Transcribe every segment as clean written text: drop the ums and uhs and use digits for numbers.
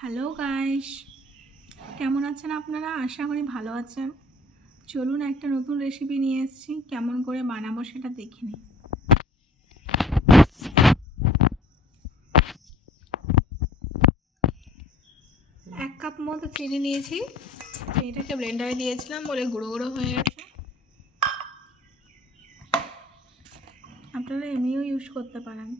Hello guys, কেমন আছেন আপনারা? আশা করি ভালো আছেন। চলুন একটা নতুন রেসিপি নিয়ে এসেছি, কেমন করে বানাবো সেটা দেখে নিই। এক কাপ মতো চিনি নিয়েছি, চিনিটাকে ব্লেন্ডারে দিয়েছিলাম বলে গুঁড়ো গুঁড়ো হয়ে গেছে। আপনারা এমনিও ইউজ করতে পারেন।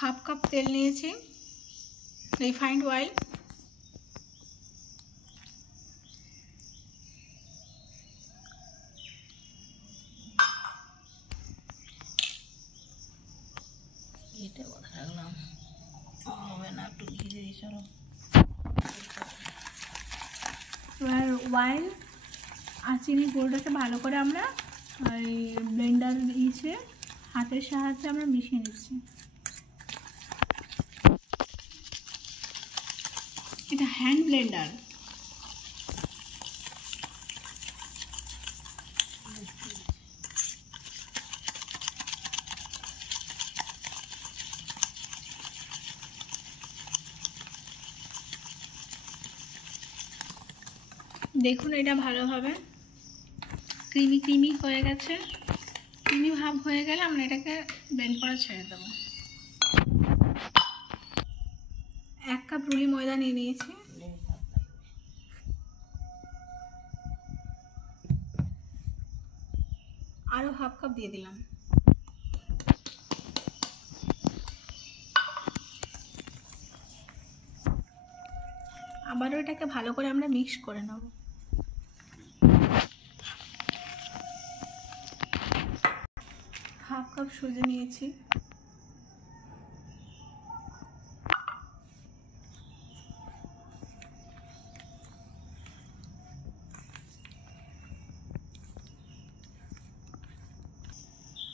হাফ কাপ তেল নিয়েছি, রিফাইন্ড অয়েল। এবার অয়েল আর চিনির গুঁড়োটাকে ভালো করে আমরা ব্লেন্ডার দিয়েছে হাতের সাহায্যে আমরা মিশিয়ে নিচ্ছি। এটা হ্যান্ড ব্লেন্ডার। দেখুন এটা ভালোভাবে ক্রিমি হয়ে গেছে। ক্রিমি ভাব হয়ে গেলে আমরা এটাকে ব্লেন্ড করা ছেড়ে দেবো। 1 কাপ রুলি ময়দা নিয়ে নিয়েছি। আরও হাফ কাপ দিয়ে দিলাম। আবারও এটাকে ভালো করে আমরা মিক্স করে নেব। হাফ কাপ সুজি নিয়েছি।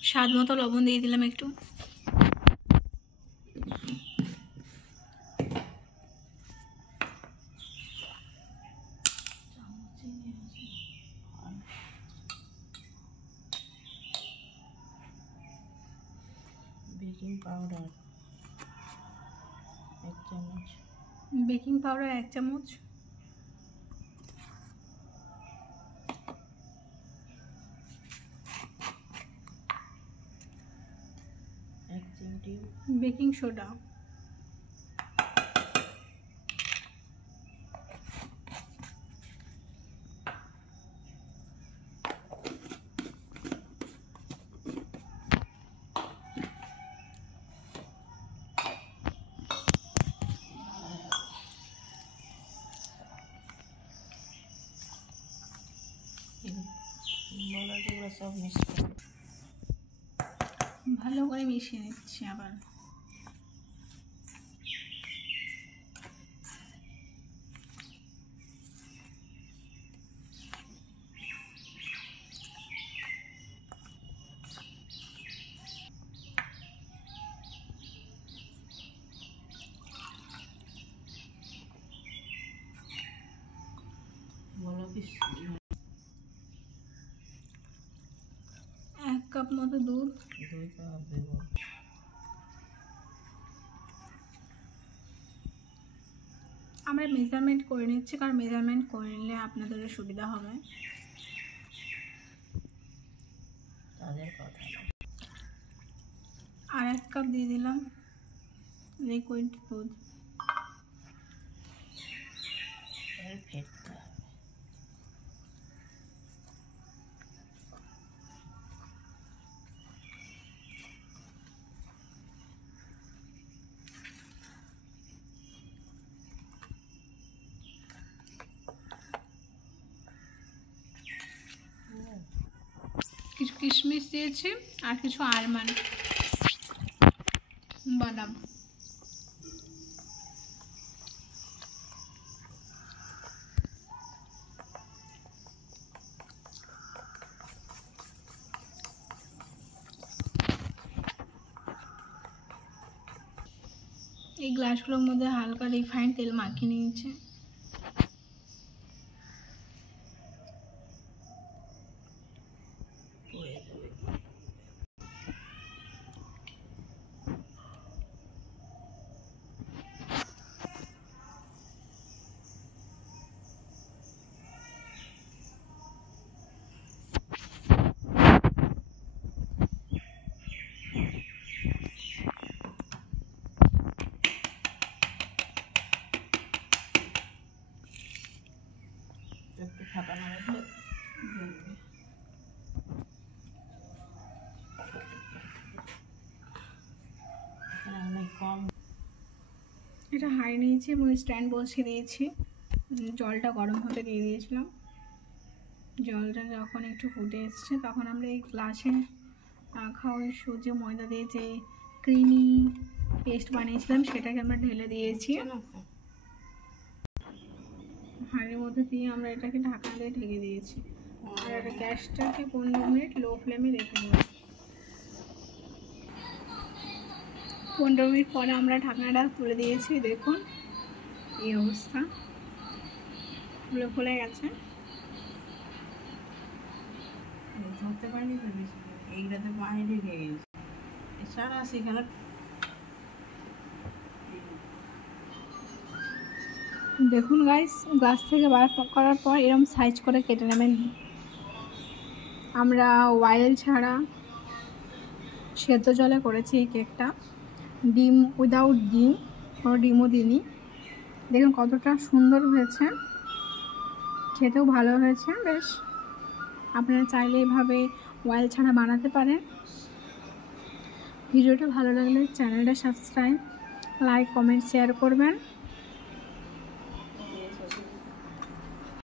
স্বাদ মতো লবণ দিয়ে দিলাম একটু। বেকিং পাউডার 1 চামচ। Baking soda. ভালো করে মিশিয়ে নিচ্ছি আবার। এক কাপ মতো দুধ। আমরা মেজারমেন্ট করে নিচ্ছি, কারণ মেজারমেন্ট করে নিলে আপনাদের সুবিধা হবে। আর 1 কাপ দিয়ে দিলাম লিকুইড দুধ। কিছু কিশমিশ দিয়েছি আর কিছু আলমন্ড, বাদাম। এই গ্লাসগুলোর মধ্যে হালকা রিফাইন্ড তেল মাখিয়ে নিয়েছি। একটু ফাটা না রাখলে অনেক কম। এটা হাই নিয়েছি এবং স্ট্যান্ড বসিয়ে দিয়েছি। জলটা গরম হতে দিয়ে দিয়েছিলাম। জলটা যখন একটু ফুটে এসছে তখন আমরা এই গ্লাসে খাওয়া সুজি ময়দা দিয়ে যে ক্রিমি পেস্ট বানিয়েছিলাম সেটাকে আমরা ঢেলে দিয়েছি। হাঁড়ির মধ্যে দিয়ে আমরা এটাকে ঢাকা দিয়ে ঢেকে দিয়েছি। আর এটা গ্যাসটাকে 15 মিনিট লো ফ্লেমে রেখে দেবো। 15 মিনিট পরে আমরা ঢাকনাটা তুলে দিয়েছি। দেখুন এই অবস্থা, ফুলে গেছে। ধরতে পারিনি তো বেশি, এইটাতে পানি ঢেকে গেছে এছাড়া সেখানে। দেখুন গাইস, গ্লাস থেকে বার করার পর এরকম সাইজ করে কেটে নেবেন। আমরা অয়েল ছাড়া সেদ্ধ জলে করেছি এই কেকটা, ডিম উইদাউট ডিম, কোনো ডিমও দিইনি। দেখুন কতটা সুন্দর হয়েছে, খেতেও ভালো হয়েছে বেশ। আপনারা চাইলে এভাবে অয়েল ছাড়া বানাতে পারেন। ভিডিওটা ভালো লাগলে চ্যানেলটা সাবস্ক্রাইব, লাইক, কমেন্ট, শেয়ার করবেন।